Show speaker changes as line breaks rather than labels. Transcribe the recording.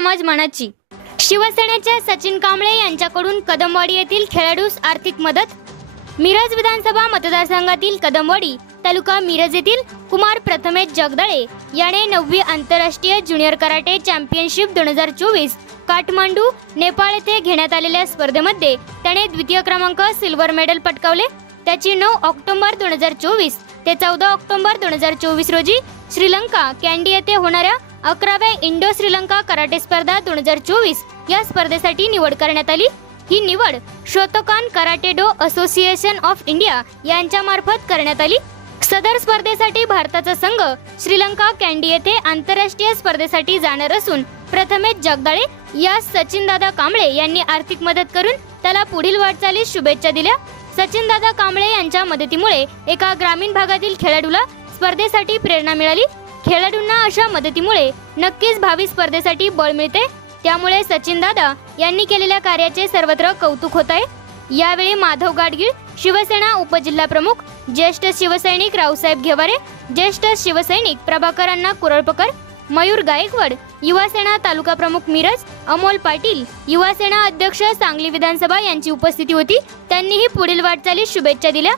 मानाची. शिवसेनेच्या सचिन कांबळे यांच्याकडून कदमवाडी येथील खेळाडूस आर्थिक मदत मिरज विधानसभा मतदारसंघातील कदमवाडी तालुका मिरज येथील कुमार प्रथमेश जगदळे याने नववी आंतरराष्ट्रीय ज्युनियर कराटे चॅम्पियनशिप दोन हजार चोवीस काठमांडू नेपाळ येथे घेण्यात आलेल्या स्पर्धेमध्ये त्याने द्वितीय क्रमांक सिल्वर मेडल पटकावले. त्याची नऊ ऑक्टोबर दोन हजार चोवीस ते चौदा ऑक्टोबर दोन हजार चोवीस रोजी श्रीलंका कॅन्डी येथे होणाऱ्या अकराव्या इंडो श्रीलंका कराटे स्पर्धा दोन हजार चोवीस या स्पर्धेसाठी निवड करण्यात आली. ही निवड Shotokan karate do association of India यांच्या मार्फत करण्यात आली. सदर स्पर्धेसाठी भारताचा संघ श्रीलंका कॅन्डी येथे आंतरराष्ट्रीय स्पर्धेसाठी जाणार असून प्रथमेश जगदाळे या सचिनदादा कांबळे यांनी आर्थिक मदत करून त्याला पुढील वाटचालीस शुभेच्छा दिल्या. सचिनदादा कांबळे यांच्या मदतीमुळे एका ग्रामीण भागातील खेळाडूला स्पर्धेसाठी प्रेरणा मिळाली. खेळाडूंना अशा मदतीमुळे नक्कीच भावी स्पर्धेसाठी बळ मिळते. त्यामुळे सचिन दादा यांनी केलेल्या कार्याचे सर्वत्र कौतुक होत आहे. यावेळी माधव गाडगीळ शिवसेना उपजिल्हा प्रमुख ज्येष्ठ शिवसैनिक रावसाहेब घेवारे ज्येष्ठ शिवसैनिक प्रभाकरांना कुरळपकर मयूर गायकवाड युवासेना तालुका प्रमुख मिरज अमोल पाटील युवासेना अध्यक्ष सांगली विधानसभा यांची उपस्थिती होती. त्यांनीही पुढील वाटचालीस शुभेच्छा दिल्या.